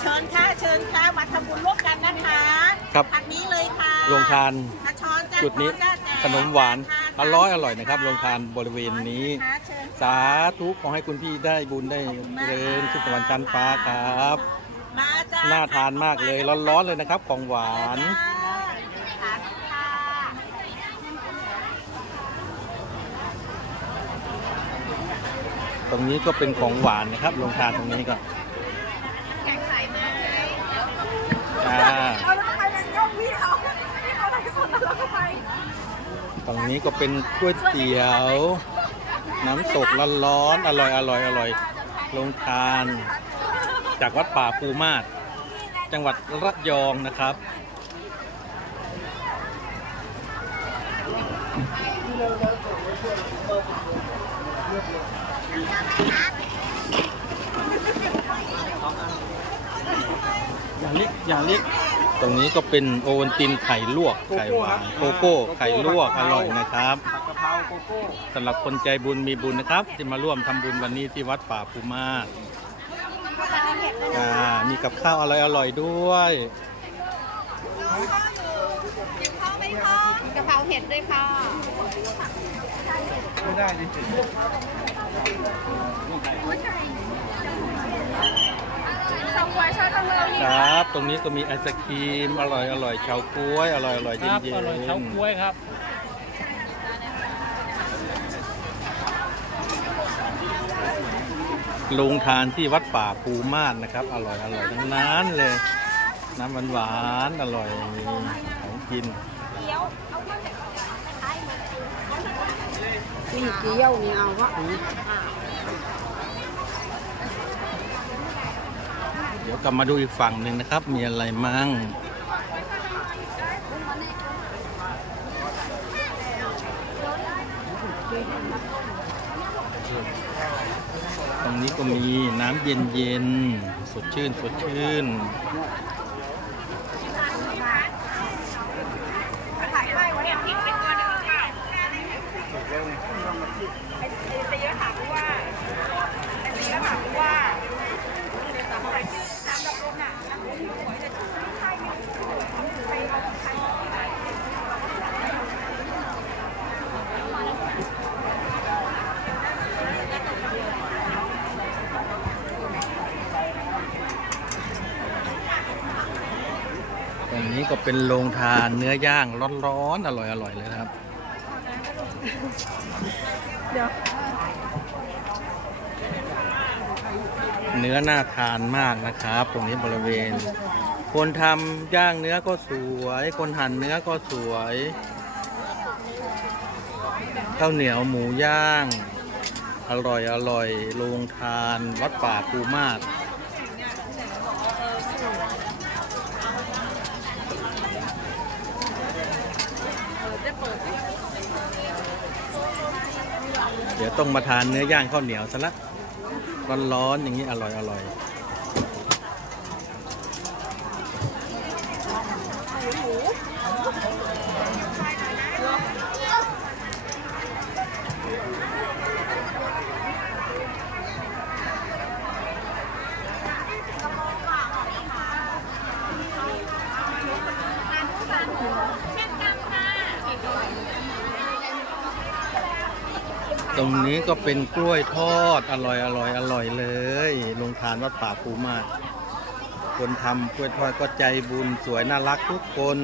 เชิญค่ะเชิญค่ะมาทำบุญร่วมกันนะคะครับทางนี้เลยค่ะโรงทานกระชอนจ้ะจุดนี้ช้อจ้ะแจกขนมหวานค่ะอร่อยอร่อยนะครับโรงทานบริเวณนี้ค่ะเชิญสาธุขอให้คุณพี่ได้บุญได้เจริญขึ้นสวรรค์ชั้นฟ้าครับมาจ้ะน่าทานมากเลยร้อนๆเลยนะครับของหวานทานค่ะตรงนี้ก็เป็นของหวานนะครับโรงทานตรงนี้ก็ แกงไข่ไหม อ่า เอาแล้วก็ไปเลยยกพี่เขาพี่เขาได้สดแล้วก็ไป ตรงนี้ก็เป็นก๋วยเตี๋ยว น้ำตกร้อนๆอร่อยอร่อยอร่อยโรงทาน จากวัดป่าปูมาศจังหวัดระยองนะครับอย่าเล็กอย่าเล็ก ตรงนี้ก็เป็นโอวัลตินไข่ลวกไข่หวานโกโก้ไข่ลวกอร่อยนะครับผัดกะเพราโกโก้สำหรับคนใจบุญมีบุญนะครับ ที่มาร่วมทำบุญวันนี้ที่วัดป่าภูมาศอ่ามีกับข้าวอร่อยอร่อยๆด้วยกะเพราเห็ดด้วยค่ะไม่ได้ดิ สองไว้ชาตังเรานี่ ค รับตรงนี้ก็มีไอศครีม อร่อยอร่อยๆเฉาก๊วย อร่อยอร่อยๆครับเย็นอร่อยเฉาก๊วยครับๆลุงทานที่วัดป่าภูมาศนะครับ อร่อยอร่อยทั้งนั้นเลย น้ำหวานหวานๆอร่อยของกิน นี่เกี๊ยวนี่เอาวะเดี๋ยวกลับมาดูอีกฝั่งหนึ่งนะครับ มีอะไรมั่งตรงนี้ก็มีน้ำเย็นๆสดชื่นสดชื่นถ่ายให้วันนี้ทิ้งไปก่อนนะค่ะถามว่าไอ้เยอะถามว่าใครชื่อน้ำดำรงน่ะน้ำดำรงสวยแต่ใครไม่ใครเอาใคร ตรงนี้ ก็เป็นโรงทานเนื้อย่างร้อนๆอร่อยๆเลยครับเนื้อน่าทานมากนะครับ ตรงนี้บริเวณ คนทำย่างเนื้อก็สวย คนหั่นเนื้อก็สวยข้าวเหนียวหมูย่าง อร่อยอร่อยโรงทาน วัดป่าปูมาศ เดี๋ยวต้องมาทานเนื้อย่างข้าวเหนียวซะละร้อนๆอย่างนี้อร่อยอร่อย ตรงนี้ก็เป็นกล้วยทอดอร่อยอร่อยอร่อยเลยลงทานวัดป่าภูมาคนทำกล้วยทอดก็ใจบุญสวยน่ารักทุกคน